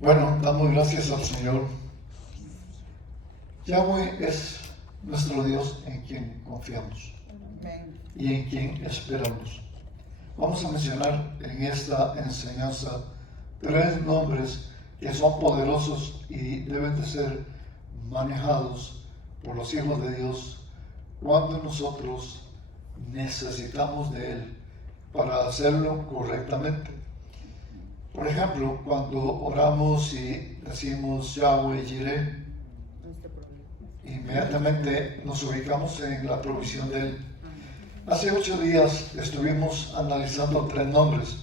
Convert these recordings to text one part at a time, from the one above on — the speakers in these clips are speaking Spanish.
Bueno, damos gracias al Señor. Yahweh es nuestro Dios en quien confiamos y en quien esperamos. Vamos a mencionar en esta enseñanza 3 nombres que son poderosos y deben de ser manejados por los hijos de Dios cuando nosotros necesitamos de Él para hacerlo correctamente. Por ejemplo, cuando oramos y decimos Yahweh Jireh, inmediatamente nos ubicamos en la provisión de Él. Hace 8 días estuvimos analizando 3 nombres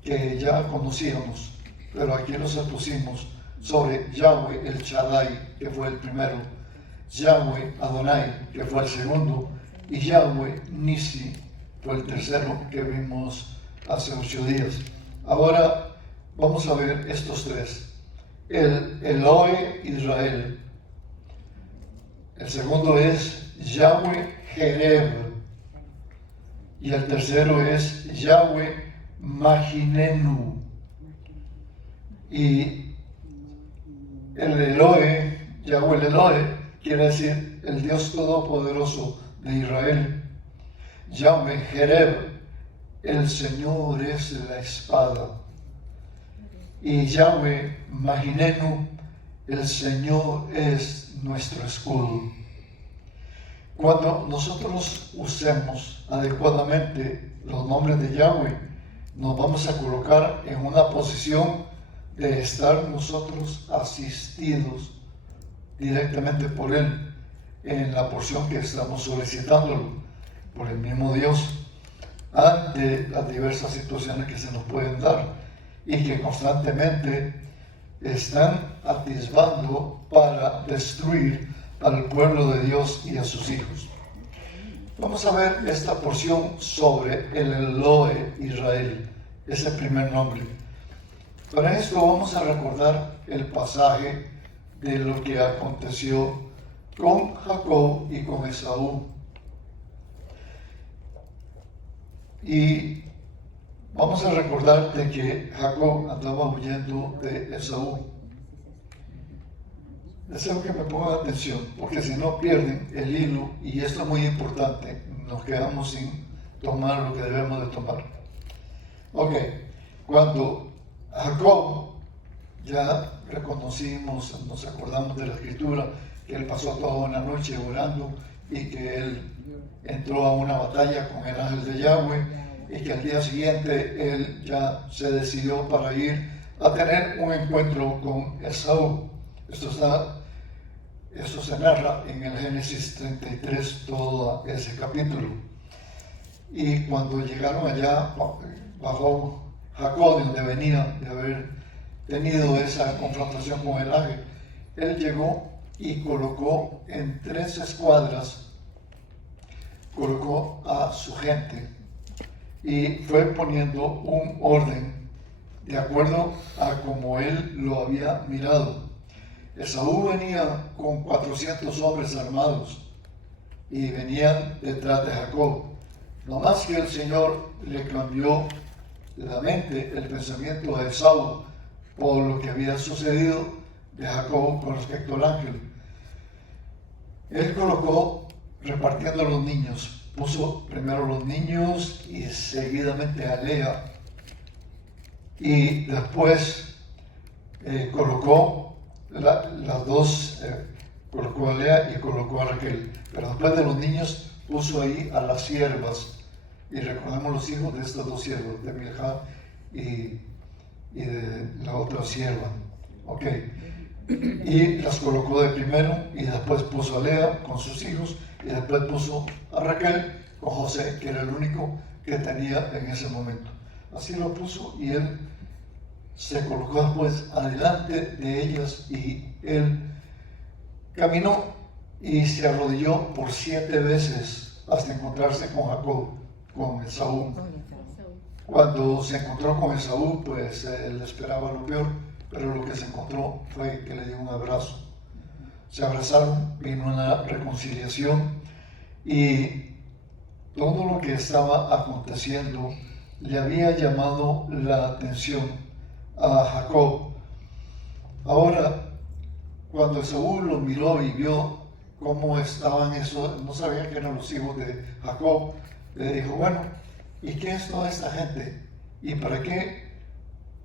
que ya conocíamos, pero aquí nos pusimos sobre Yahweh el Shaddai, que fue el primero, Yahweh Adonai, que fue el segundo, y Yahweh Nisi fue el tercero que vimos hace 8 días. Ahora vamos a ver estos 3. El Elohe Israel. El segundo es Yahweh Jereb. Y el tercero es Yahweh Majinenu. Y el Elohe, Yahweh el Elohe, quiere decir el Dios Todopoderoso de Israel. Yahweh Jereb, el Señor es la espada. Y Yahweh Majinenu, el Señor es nuestro escudo. Cuando nosotros usemos adecuadamente los nombres de Yahweh, nos vamos a colocar en una posición de estar nosotros asistidos directamente por Él en la porción que estamos solicitándolo por el mismo Dios ante las diversas situaciones que se nos pueden dar y que constantemente están atisbando para destruir al pueblo de Dios y a sus hijos. Vamos a ver esta porción sobre el Elohe Israel, ese primer nombre. Para esto vamos a recordar el pasaje de lo que aconteció con Jacob y con Esaú. Y vamos a recordar de que Jacob andaba huyendo de Esaú. Deseo que me pongan atención, porque si no pierden el hilo, y esto es muy importante, nos quedamos sin tomar lo que debemos de tomar. Ok, cuando Jacob, ya reconocimos, nos acordamos de la escritura, que él pasó toda una noche orando y que él entró a una batalla con el ángel de Yahweh y que al día siguiente él ya se decidió para ir a tener un encuentro con Esaú. Esto se narra en el Génesis 33, todo ese capítulo. Y cuando llegaron allá, bajó Jacob, donde venía de haber tenido esa confrontación con el ángel, él llegó y colocó en 3 escuadras, colocó a su gente y fue poniendo un orden de acuerdo a como él lo había mirado. Esaú venía con 400 hombres armados y venían detrás de Jacob. No más que el Señor le cambió la mente, el pensamiento a Esaú por lo que había sucedido de Jacob con respecto al ángel. Él colocó repartiendo a los niños, puso primero los niños y seguidamente a Lea, y después colocó las dos, colocó a Lea y colocó a Raquel, pero después de los niños puso ahí a las siervas, y recordemos los hijos de estas 2 siervas, de Bilhá y de la otra sierva, ok, y las colocó de primero, y después puso a Lea con sus hijos, y después puso a Raquel con José, que era el único que tenía en ese momento. Así lo puso, y él se colocó después adelante de ellas, y él caminó y se arrodilló por 7 veces hasta encontrarse con Jacob, con Esaú. Cuando se encontró con Esaú, pues él esperaba lo peor, pero lo que se encontró fue que le dio un abrazo. Se abrazaron, vino una reconciliación, y todo lo que estaba aconteciendo le había llamado la atención a Jacob. Ahora, cuando Esaú lo miró y vio cómo estaban esos, no sabía que eran los hijos de Jacob, le dijo, bueno, ¿y qué es toda esta gente? ¿Y para qué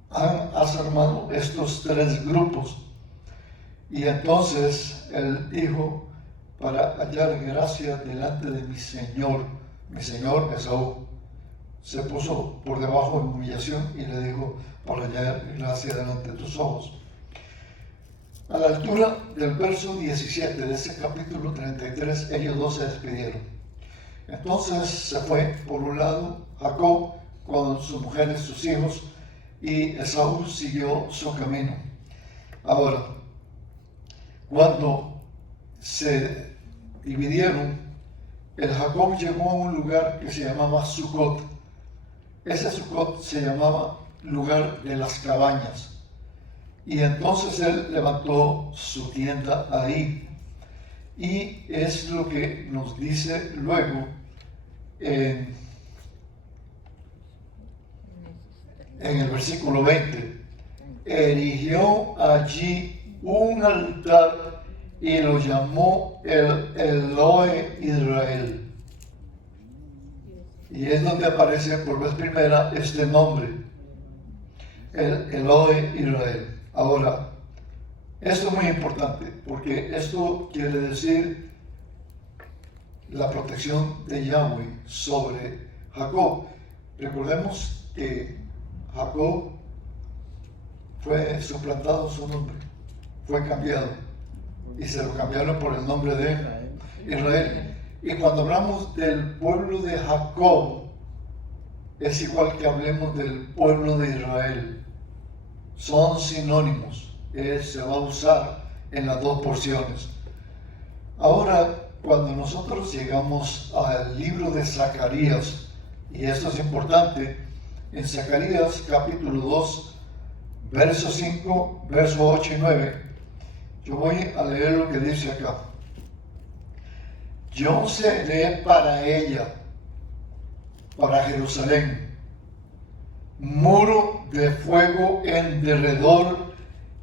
has armado estos tres grupos? Y entonces él dijo, para hallar gracia delante de mi señor Esaú. Se puso por debajo en humillación y le dijo, para hallar gracia delante de tus ojos. A la altura del verso 17 de ese capítulo 33, ellos dos se despidieron. Entonces se fue por un lado Jacob con sus mujeres, sus hijos, y Esaú siguió su camino. Ahora, cuando se dividieron, el Jacob llegó a un lugar que se llamaba Sucot. Ese Sucot se llamaba lugar de las cabañas. Y entonces él levantó su tienda ahí. Y es lo que nos dice luego en el versículo 20. Erigió allí un altar y lo llamó el Elohe Israel. Y es donde aparece por vez primera este nombre, el Elohe Israel. Ahora, esto es muy importante porque esto quiere decir la protección de Yahweh sobre Jacob. Recordemos que Jacob fue suplantado su nombre, fue cambiado y se lo cambiaron por el nombre de Israel. Y cuando hablamos del pueblo de Jacob, es igual que hablemos del pueblo de Israel. Son sinónimos, se va a usar en las dos porciones. Ahora, cuando nosotros llegamos al libro de Zacarías, y esto es importante, en Zacarías capítulo 2, verso 5, verso 8 y 9, yo voy a leer lo que dice acá. Yo seré para ella, para Jerusalén, muro de fuego en derredor,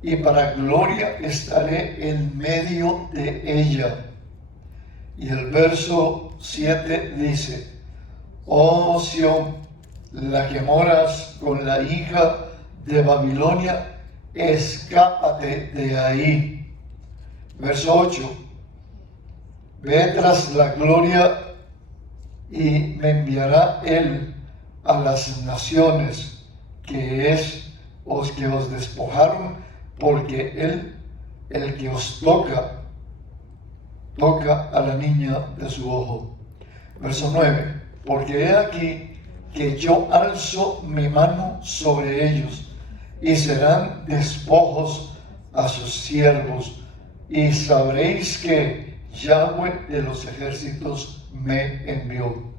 y para gloria estaré en medio de ella. Y el verso 7 dice, oh Sión, la que moras con la hija de Babilonia, escápate de ahí. Verso 8, ve tras la gloria y me enviará él a las naciones que os despojaron, porque él, el que os toca a la niña de su ojo. Verso 9, porque he aquí que yo alzo mi mano sobre ellos, y serán despojos a sus siervos, y sabréis que Yahweh de los ejércitos me envió.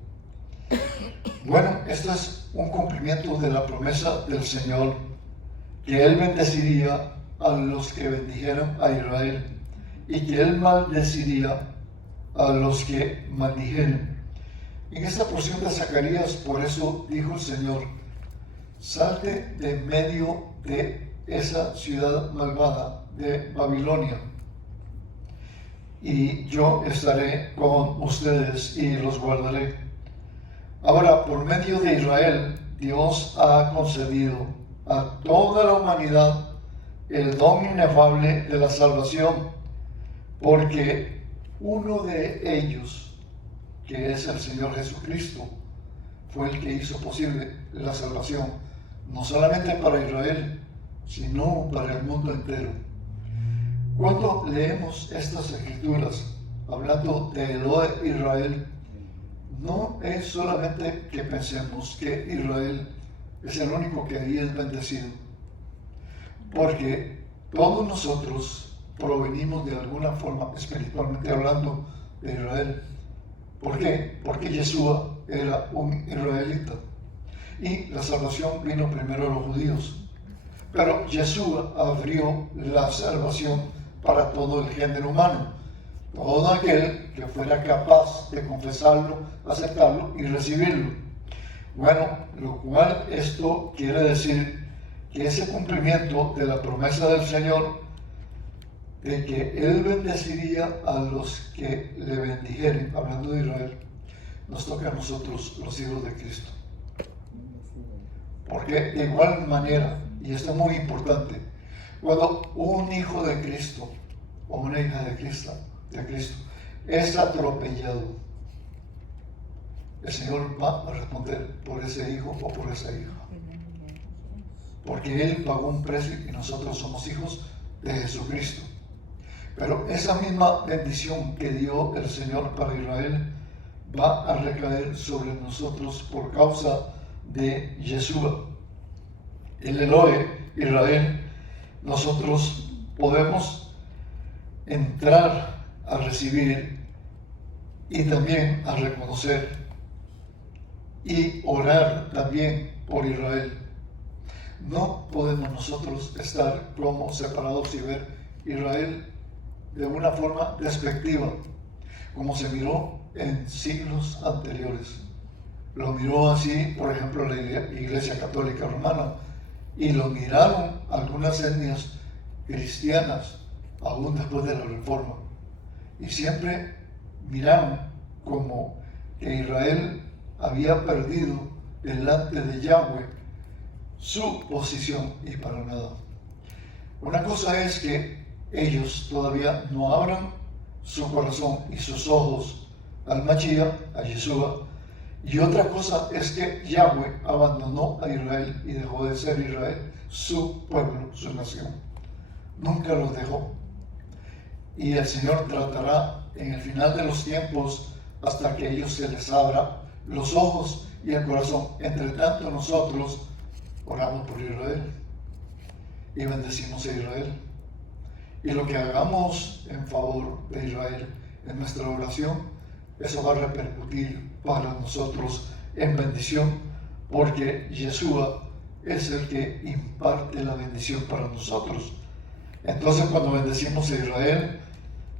Bueno, esto es un cumplimiento de la promesa del Señor, que Él bendeciría a los que bendijeran a Israel y que Él maldeciría a los que maldijeren. En esta porción de Zacarías, por eso dijo el Señor, salte de medio de esa ciudad malvada de Babilonia, y yo estaré con ustedes y los guardaré. Ahora, por medio de Israel, Dios ha concedido a toda la humanidad el don inefable de la salvación, porque uno de ellos, que es el Señor Jesucristo, fue el que hizo posible la salvación, no solamente para Israel, sino para el mundo entero. Cuando leemos estas escrituras, hablando de Elohe Israel, no es solamente que pensemos que Israel es el único que ahí es bendecido, porque todos nosotros provenimos de alguna forma, espiritualmente hablando, de Israel. ¿Por qué? Porque Yeshua era un israelita y la salvación vino primero a los judíos, pero Yeshua abrió la salvación para todo el género humano, todo aquel que fuera capaz de confesarlo, aceptarlo y recibirlo. Bueno, lo cual esto quiere decir que ese cumplimiento de la promesa del Señor de que Él bendeciría a los que le bendijeren, hablando de Israel, nos toca a nosotros, los hijos de Cristo. Porque de igual manera, y esto es muy importante, cuando un hijo de Cristo o una hija de Cristo es atropellado, el Señor va a responder por ese hijo o por esa hija. Porque Él pagó un precio y nosotros somos hijos de Jesucristo. Pero esa misma bendición que dio el Señor para Israel va a recaer sobre nosotros por causa de Yeshua. El Elohe, Israel, nosotros podemos entrar a recibir y también a reconocer y orar también por Israel. No podemos nosotros estar como separados y ver Israel de una forma despectiva, como se miró en siglos anteriores. Lo miró así, por ejemplo, la Iglesia Católica Romana, y lo miraron algunas etnias cristianas, aún después de la Reforma. Y siempre miraron como que Israel había perdido delante de Yahweh su posición, y para nada. Una cosa es que ellos todavía no abran su corazón y sus ojos al Mashiach, a Yeshua, y otra cosa es que Yahweh abandonó a Israel y dejó de ser Israel, su pueblo, su nación. Nunca los dejó. Y el Señor tratará en el final de los tiempos hasta que ellos se les abra los ojos y el corazón. Entre tanto, nosotros oramos por Israel y bendecimos a Israel. Y lo que hagamos en favor de Israel en nuestra oración, eso va a repercutir para nosotros en bendición, porque Yeshua es el que imparte la bendición para nosotros. Entonces, cuando bendecimos a Israel,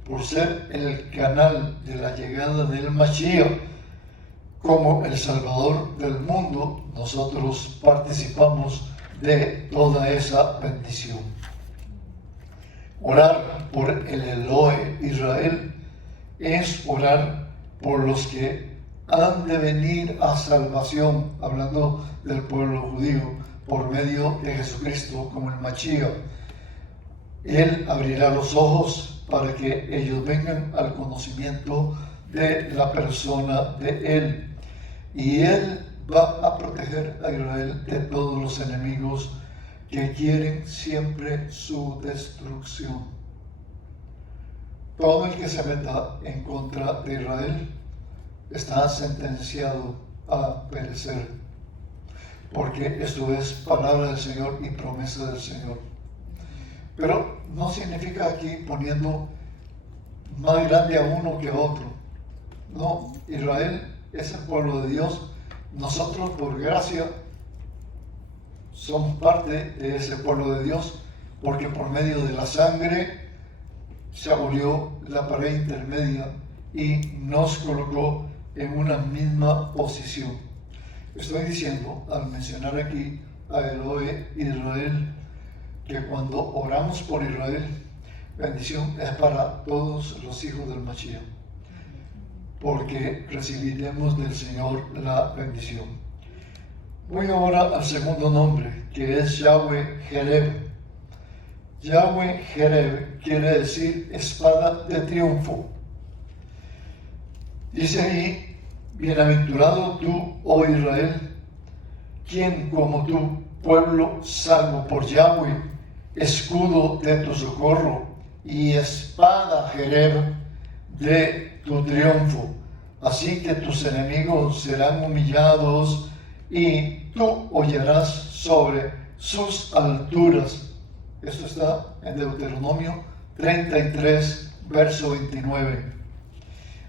por ser el canal de la llegada del Mashiach como el Salvador del mundo, nosotros participamos de toda esa bendición. Orar por el Elohe Israel es orar por los que han de venir a salvación, hablando del pueblo judío, por medio de Jesucristo como el Mashiach. Él abrirá los ojos para que ellos vengan al conocimiento de la persona de Él. Y Él va a proteger a Israel de todos los enemigos que quieren siempre su destrucción. Todo el que se meta en contra de Israel está sentenciado a perecer, porque esto es palabra del Señor y promesa del Señor. Pero no significa aquí poniendo más grande a uno que a otro. No, Israel es el pueblo de Dios. Nosotros, por gracia, somos parte de ese pueblo de Dios, porque por medio de la sangre se abolió la pared intermedia y nos colocó en una misma posición. Estoy diciendo, al mencionar aquí a Elohe Israel, que cuando oramos por Israel, bendición es para todos los hijos del Mashiach, porque recibiremos del Señor la bendición. Voy ahora al segundo nombre, que es Yahweh Jereb. Yahweh Jereb quiere decir espada de triunfo. Dice ahí: bienaventurado tú, oh Israel, quien como tú, pueblo salvo por Yahweh, escudo de tu socorro y espada Jereb de tu triunfo. Así que tus enemigos serán humillados y tú hollarás sobre sus alturas. Esto está en Deuteronomio 33, verso 29.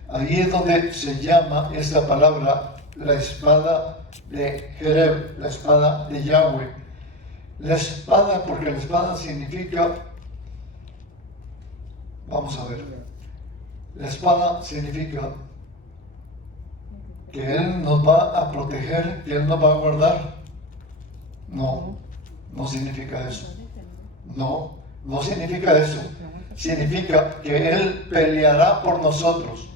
Ahí es donde se llama esta palabra la espada de Jereb, la espada de Yahweh. La espada, porque la espada significa, vamos a ver, la espada significa que Él nos va a proteger, que Él nos va a guardar. No, No significa eso. No, no significa eso. Significa que Él peleará por nosotros.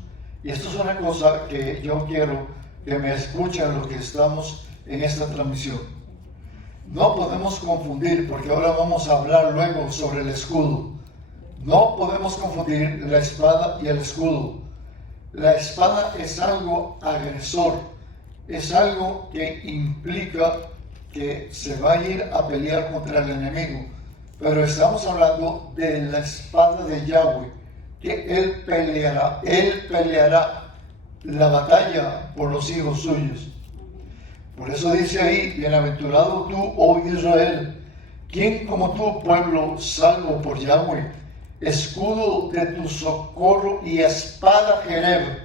Y esto es una cosa que yo quiero que me escuchen los que estamos en esta transmisión. No podemos confundir, porque ahora vamos a hablar luego sobre el escudo. No podemos confundir la espada y el escudo. La espada es algo agresor, es algo que implica que se va a ir a pelear contra el enemigo. Pero estamos hablando de la espada de Yahweh, que Él peleará la batalla por los hijos suyos. Por eso dice ahí, bienaventurado tú, oh Israel, ¿quién como tú, pueblo salvo por Yahweh, escudo de tu socorro y espada Jereb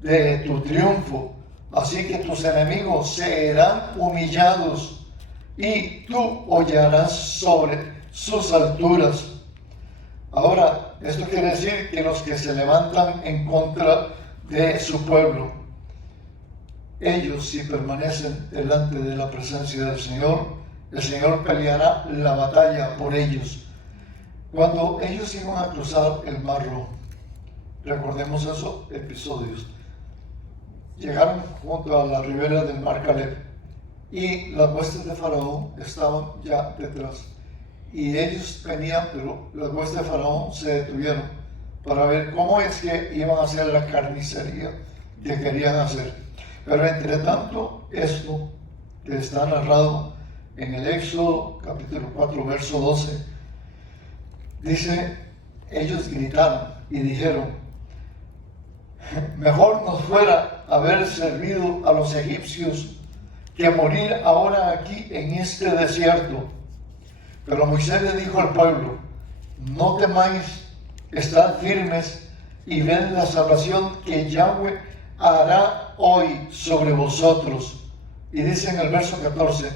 de tu triunfo? Así que tus enemigos serán humillados y tú hollarás sobre sus alturas. Ahora, esto quiere decir que los que se levantan en contra de su pueblo, ellos, si permanecen delante de la presencia del Señor, el Señor peleará la batalla por ellos. Cuando ellos iban a cruzar el Mar Rojo, recordemos esos episodios, llegaron junto a la ribera del Mar Caleb y las huestes de Faraón estaban ya detrás. Y ellos venían, pero las huestes de Faraón se detuvieron para ver cómo es que iban a hacer la carnicería que querían hacer. Pero entre tanto, esto que está narrado en el Éxodo capítulo 4, verso 12, dice, ellos gritaron y dijeron, mejor nos fuera haber servido a los egipcios que morir ahora aquí en este desierto. Pero Moisés le dijo al pueblo, no temáis, estad firmes y ved la salvación que Yahweh hará hoy sobre vosotros. Y dice en el verso 14,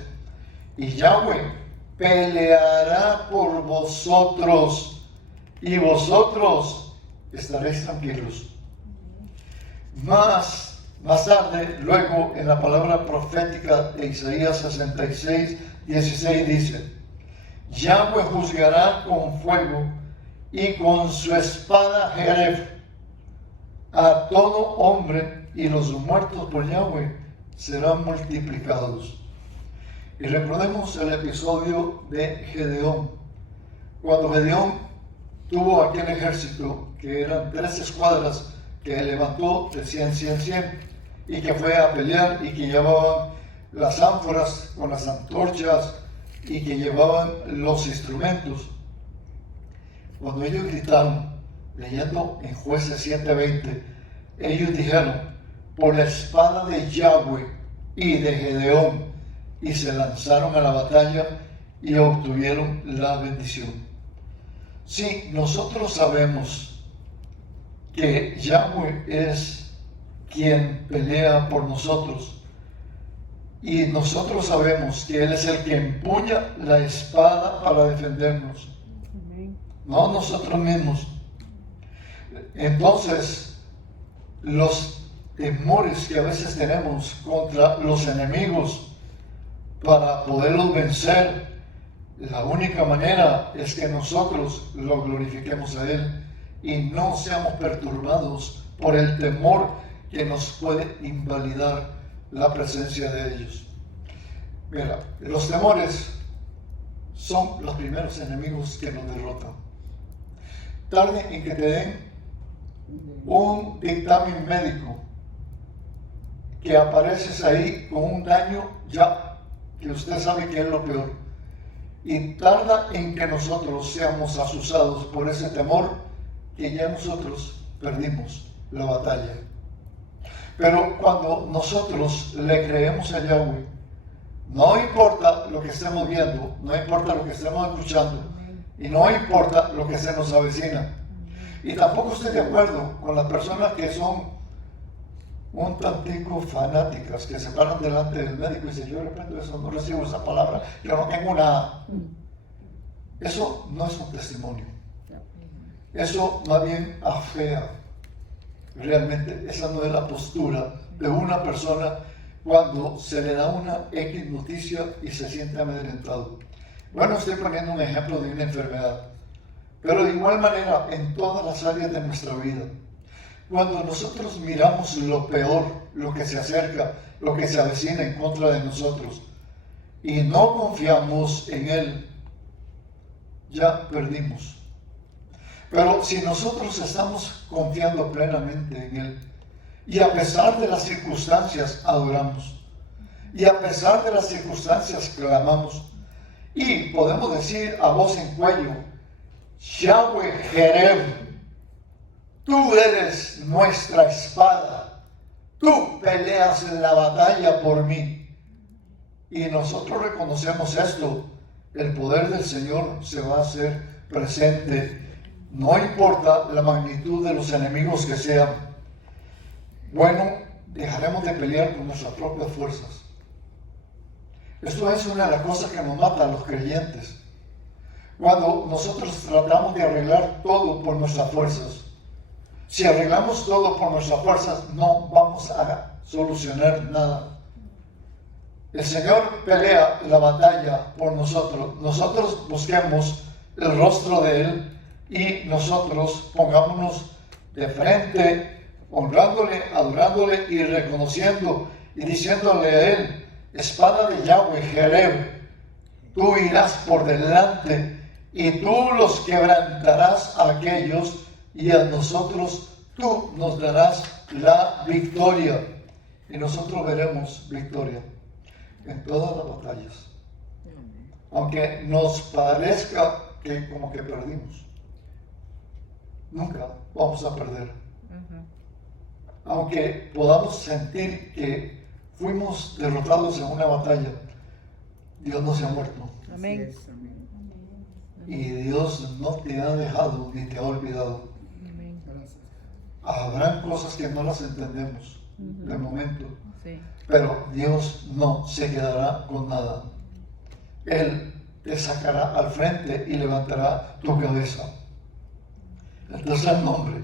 y Yahweh peleará por vosotros y vosotros estaréis tranquilos. Más tarde, luego en la palabra profética de Isaías 66, 16 dice, Yahweh juzgará con fuego y con su espada Jereb a todo hombre, y los muertos por Yahweh serán multiplicados. Y recordemos el episodio de Gedeón. Cuando Gedeón tuvo aquel ejército, que eran 3 escuadras, que levantó de 100, y que fue a pelear, y que llevaban las ánforas con las antorchas, y que llevaban los instrumentos. Cuando ellos gritaron, leyendo en Jueces 7:20, ellos dijeron, por la espada de Yahweh y de Gedeón, y se lanzaron a la batalla y obtuvieron la bendición. Sí, nosotros sabemos que Yahweh es quien pelea por nosotros, y nosotros sabemos que Él es el que empuña la espada para defendernos, no nosotros mismos. Entonces, los temores que a veces tenemos contra los enemigos, para poderlos vencer, la única manera es que nosotros lo glorifiquemos a Él y no seamos perturbados por el temor que nos puede invalidar la presencia de ellos. Mira, los temores son los primeros enemigos que nos derrotan. Tarde en que te den un dictamen médico, que apareces ahí con un daño ya que usted sabe que es lo peor, y tarda en que nosotros seamos asusados por ese temor, que ya nosotros perdimos la batalla. Pero cuando nosotros le creemos a Yahweh, no importa lo que estemos viendo, no importa lo que estemos escuchando, y no importa lo que se nos avecina. Y tampoco estoy de acuerdo con las personas que son un tantico fanáticas, que se paran delante del médico y dicen, yo reprendo eso, no recibo esa palabra, yo no tengo nada. Eso no es un testimonio. Eso más bien afea. Realmente esa no es la postura de una persona cuando se le da una X noticia y se siente amedrentado. Bueno, estoy poniendo un ejemplo de una enfermedad, pero de igual manera en todas las áreas de nuestra vida. Cuando nosotros miramos lo peor, lo que se acerca, lo que se avecina en contra de nosotros, y no confiamos en Él, ya perdimos. Pero si nosotros estamos confiando plenamente en Él, y a pesar de las circunstancias adoramos, y a pesar de las circunstancias clamamos, y podemos decir a voz en cuello, Yahweh Jereb, tú eres nuestra espada, tú peleas la batalla por mí. Y nosotros reconocemos esto, el poder del Señor se va a hacer presente, no importa la magnitud de los enemigos que sean. Bueno, dejaremos de pelear con nuestras propias fuerzas. Esto es una de las cosas que nos mata a los creyentes. Cuando nosotros tratamos de arreglar todo por nuestras fuerzas. Si arreglamos todo por nuestras fuerzas, no vamos a solucionar nada. El Señor pelea la batalla por nosotros. Nosotros busquemos el rostro de Él y nosotros pongámonos de frente, honrándole, adorándole y reconociendo y diciéndole a Él, espada de Yahweh Jereb, tú irás por delante y tú los quebrantarás a aquellos y a nosotros tú nos darás la victoria. Y nosotros veremos victoria en todas las batallas. Aunque nos parezca que como que perdimos, nunca vamos a perder. Aunque podamos sentir que fuimos derrotados en una batalla, Dios no se ha muerto. Amén. Y Dios no te ha dejado ni te ha olvidado. Amén. Habrán cosas que no las entendemos de momento, Sí. pero Dios no se quedará con nada. Él te sacará al frente y levantará tu cabeza. El tercer nombre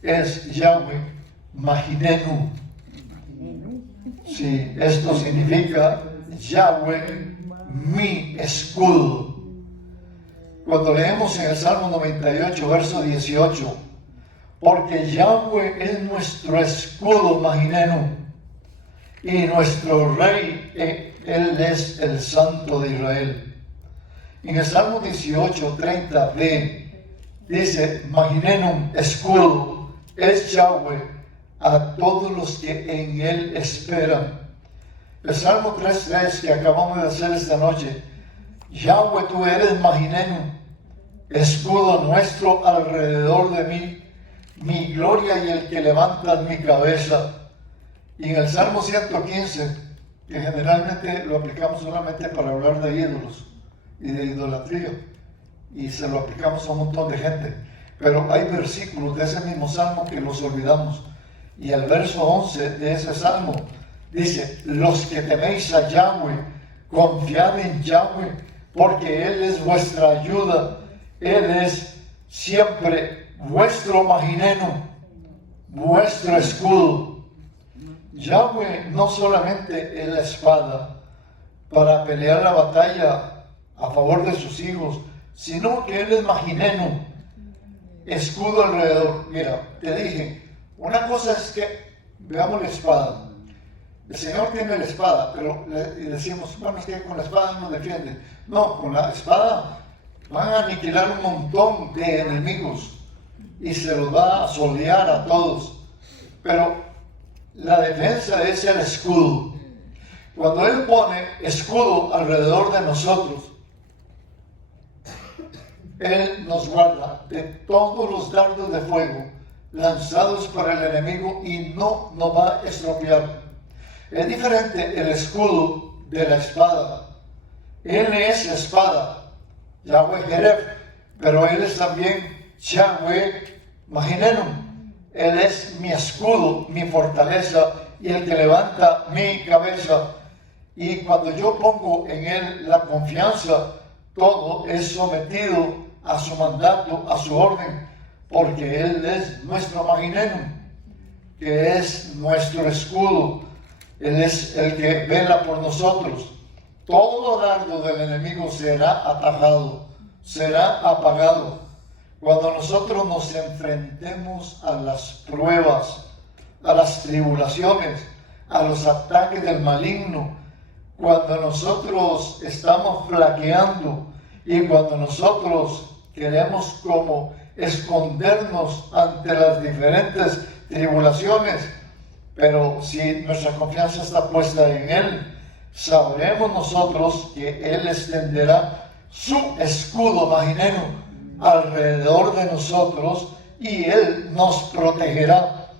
es Yahweh Mahinenu. Sí, esto significa Yahweh, mi escudo. Cuando leemos en el Salmo 98, verso 18, porque Yahweh es nuestro escudo Mahinenu y nuestro rey, Él es el Santo de Israel. En el Salmo 18, 30b, dice, Mahinenu, escudo, es Yahweh a todos los que en Él esperan. El Salmo 3.3 que acabamos de hacer esta noche, Yahweh, tú eres Mahinenu, escudo nuestro alrededor de mí, mi gloria y el que levanta mi cabeza. Y en el Salmo 115, que generalmente lo aplicamos solamente para hablar de ídolos y de idolatría, y se lo aplicamos a un montón de gente, pero hay versículos de ese mismo Salmo que los olvidamos. Y el verso 11 de ese Salmo dice, los que teméis a Yahweh, confiad en Yahweh, porque Él es vuestra ayuda, Él es siempre vuestro Mahinenu, vuestro escudo. Yahweh no solamente es la espada para pelear la batalla a favor de sus hijos, sino que Él es Mahinenu, escudo alrededor. Mira, te dije, una cosa es que veamos la espada. El Señor tiene la espada, pero y decimos, bueno, es que con la espada no defiende. No, con la espada van a aniquilar un montón de enemigos y se los va a solear a todos. Pero la defensa es el escudo. Cuando Él pone escudo alrededor de nosotros, Él nos guarda de todos los dardos de fuego lanzados para el enemigo y no nos va a estropear. Es diferente el escudo de la espada. Él es la espada, Yahweh Jereb, pero Él es también Yahweh Mahinenu. Él es mi escudo, mi fortaleza y el que levanta mi cabeza. Y cuando yo pongo en Él la confianza, todo es sometido a su mandato, a su orden, porque Él es nuestro Mahinenu, que es nuestro escudo. Él es el que vela por nosotros. todo dardo del enemigo será atajado, será apagado. Cuando nosotros nos enfrentemos a las pruebas, a las tribulaciones, a los ataques del maligno, cuando nosotros estamos flaqueando y cuando nosotros queremos como escondernos ante las diferentes tribulaciones, pero si nuestra confianza está puesta en Él, sabremos nosotros que Él extenderá su escudo marinero alrededor de nosotros y Él nos protegerá.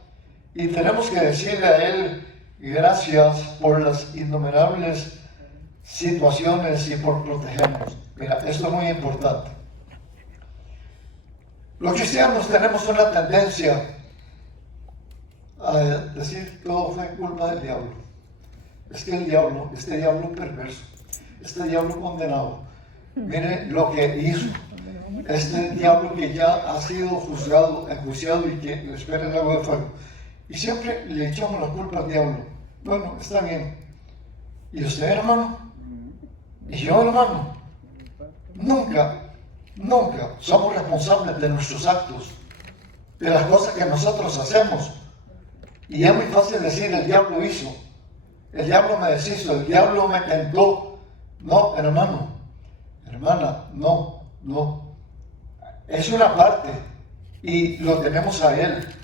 Y tenemos que decirle a Él gracias por las innumerables situaciones y por protegernos. Mira, esto es muy importante. Los cristianos tenemos una tendencia a decir todo fue culpa del diablo. Es que el diablo, este diablo perverso, este diablo condenado, mire lo que hizo. Este diablo que ya ha sido juzgado, enjuiciado y que le espera el lago de fuego. Y siempre le echamos la culpa al diablo. Bueno, está bien. ¿Y usted, hermano? ¿Y yo, hermano? Nunca somos responsables de nuestros actos, de las cosas que nosotros hacemos. Y es muy fácil decir, el diablo hizo, el diablo me deshizo, el diablo me tentó. No, hermano, hermana, no. Es una parte y lo tenemos a Él.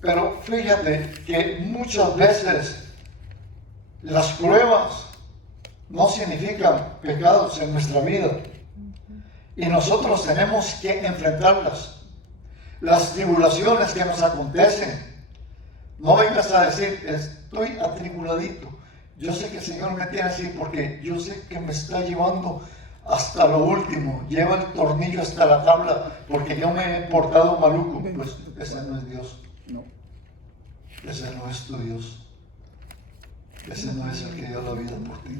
Pero fíjate que muchas veces las pruebas no significan pecados en nuestra vida. Y nosotros tenemos que enfrentarlas. Las tribulaciones que nos acontecen. No vengas a decir, estoy atribuladito. Yo sé que el Señor me tiene así porque yo sé que me está llevando hasta lo último. Lleva el tornillo hasta la tabla porque yo me he portado maluco. Pues ese no es Dios. No. Ese no es tu Dios. Ese no es el que dio la vida por ti.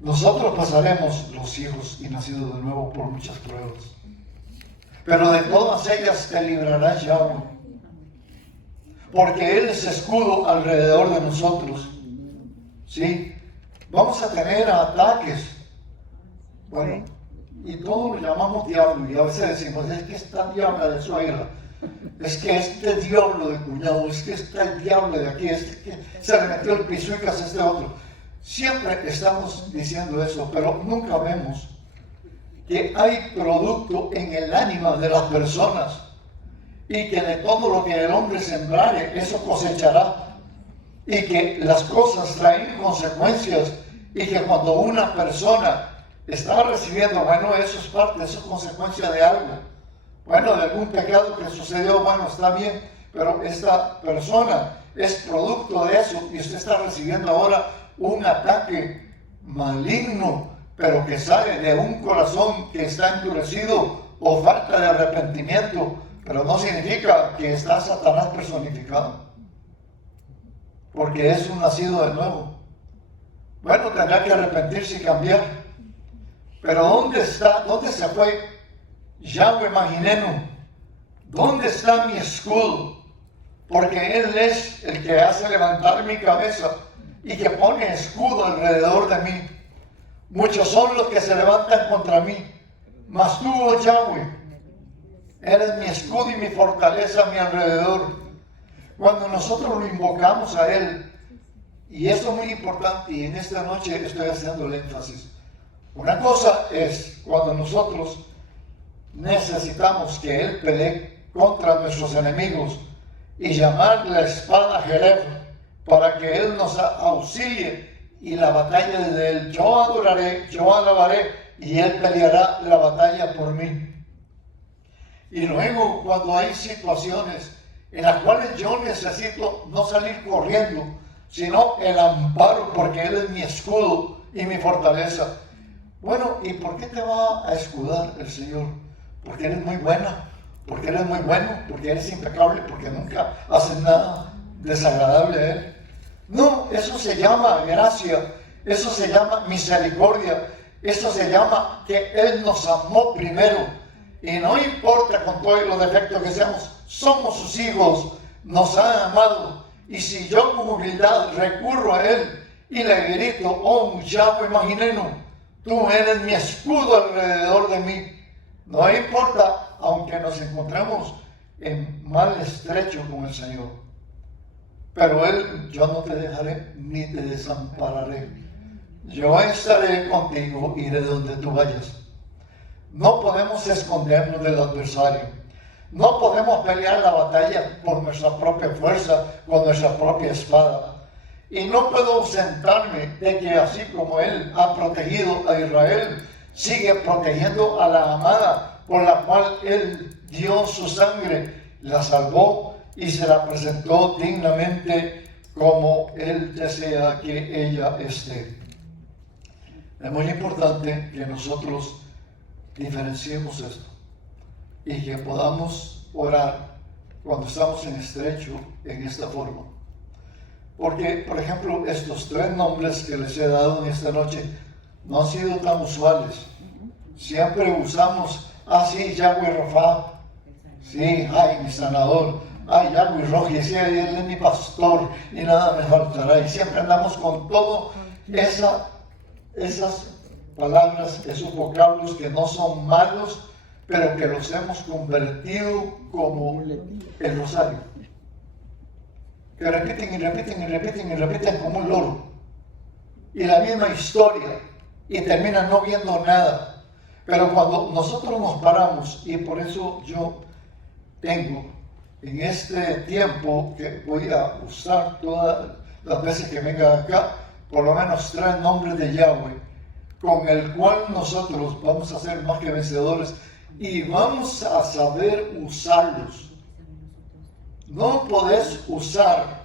Nosotros pasaremos, los hijos y nacidos de nuevo, por muchas pruebas. Pero de todas ellas te librará Yahweh. Porque Él es escudo alrededor de nosotros. ¿Sí? Vamos a tener ataques. Bueno, y todos lo llamamos diablo. Y a veces decimos, es que esta diabla de suegra. Es que este diablo de cuñado. Es que está el diablo de aquí. Es que se le metió el pisuicas a este otro. Siempre estamos diciendo eso, pero nunca vemos que hay producto en el ánima de las personas y que de todo lo que el hombre sembrare, eso cosechará, y que las cosas traen consecuencias y que cuando una persona está recibiendo, bueno, eso es parte, eso es consecuencia de algo, bueno, de algún pecado que sucedió, bueno, está bien, pero esta persona es producto de eso y usted está recibiendo ahora un ataque maligno, pero que sale de un corazón que está endurecido o falta de arrepentimiento, pero no significa que está Satanás personificado, porque es un nacido de nuevo. Bueno, tendrá que arrepentirse y cambiar. Pero ¿dónde se fue Yahweh Magineno? ¿Dónde está mi escudo? Porque Él es el que hace levantar mi cabeza y que pone escudo alrededor de mí. Muchos son los que se levantan contra mí, mas tú, oh Yahweh, eres mi escudo y mi fortaleza a mi alrededor. Cuando nosotros lo invocamos a Él, y esto es muy importante, y en esta noche estoy haciendo el énfasis. Una cosa es cuando nosotros necesitamos que Él pelee contra nuestros enemigos y llamar la espada Jereb para que Él nos auxilie y la batalla de Él. Yo adoraré, yo alabaré y Él peleará la batalla por mí. Y luego cuando hay situaciones en las cuales yo necesito no salir corriendo, sino el amparo, porque Él es mi escudo y mi fortaleza. Bueno, ¿y por qué te va a escudar el Señor? Porque eres muy buena, porque eres muy bueno, porque eres impecable, porque nunca haces nada desagradable a Él. No, eso se llama gracia, eso se llama misericordia, eso se llama que Él nos amó primero. Y no importa con todos los defectos que seamos, somos sus hijos, nos ha amado. Y si yo con humildad recurro a Él y le grito, oh Yahweh Maginenu, tú eres mi escudo alrededor de mí. No importa, aunque nos encontremos en mal estrecho con el Señor, pero Él, yo no te dejaré ni te desampararé. Yo estaré contigo, iré donde tú vayas. No podemos escondernos del adversario. No podemos pelear la batalla por nuestra propia fuerza, con nuestra propia espada. Y no puedo ausentarme de que así como Él ha protegido a Israel, sigue protegiendo a la amada por la cual Él dio su sangre, la salvó y se la presentó dignamente como Él desea que ella esté. Es muy importante que nosotros diferenciemos esto y que podamos orar cuando estamos en estrecho en esta forma. Porque, por ejemplo, estos 3 nombres que les he dado en esta noche no han sido tan usuales. Siempre usamos, sí, Yahweh Rafa, sí, ay, mi sanador, ay, Yahweh Roji, sí, él es mi pastor y nada me faltará. Y siempre andamos con todo esas palabras, esos vocablos que no son malos, pero que los hemos convertido como el rosario. Que repiten y repiten y repiten y repiten como un loro. Y la misma historia. Y terminan no viendo nada. Pero cuando nosotros nos paramos, y por eso yo tengo en este tiempo que voy a usar todas las veces que venga acá, por lo menos 3 nombres de Yahweh, con el cual nosotros vamos a ser más que vencedores y vamos a saber usarlos. No podés usar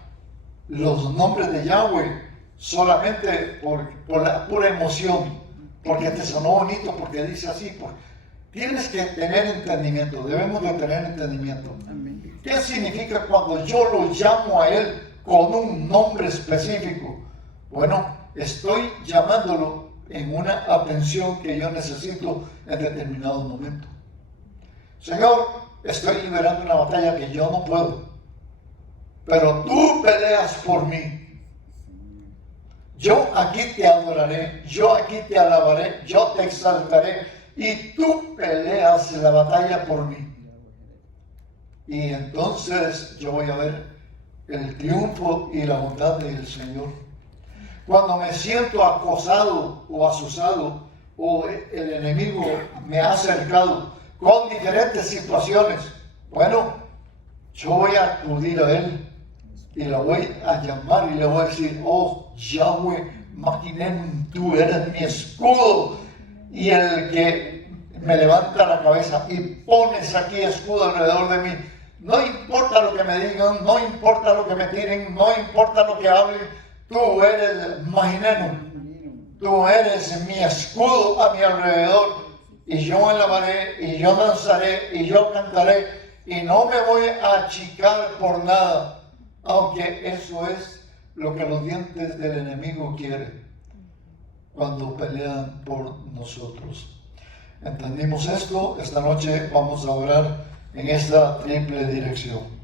los nombres de Yahweh solamente por la pura emoción, porque te sonó bonito, porque dice así. Tienes que tener entendimiento, debemos de tener entendimiento. ¿Qué significa cuando yo lo llamo a Él con un nombre específico? Bueno, estoy llamándolo en una atención que yo necesito en determinado momento. Señor, estoy liberando una batalla que yo no puedo, pero tú peleas por mí. Yo aquí te adoraré, yo aquí te alabaré, yo te exaltaré y tú peleas la batalla por mí. Y entonces yo voy a ver el triunfo y la bondad del Señor. Cuando me siento acosado o asusado o el enemigo me ha acercado con diferentes situaciones, bueno, yo voy a acudir a Él y la voy a llamar y le voy a decir, oh Yahweh Maginenu, tú eres mi escudo y el que me levanta la cabeza y pones aquí escudo alrededor de mí. No importa lo que me digan, no importa lo que me tiren, no importa lo que hablen, tú eres Maginenu, tú eres mi escudo a mi alrededor y yo alabaré y yo danzaré y yo cantaré y no me voy a achicar por nada. Aunque eso es lo que los dientes del enemigo quieren cuando pelean por nosotros. ¿Entendimos esto? Esta noche vamos a orar en esta triple dirección.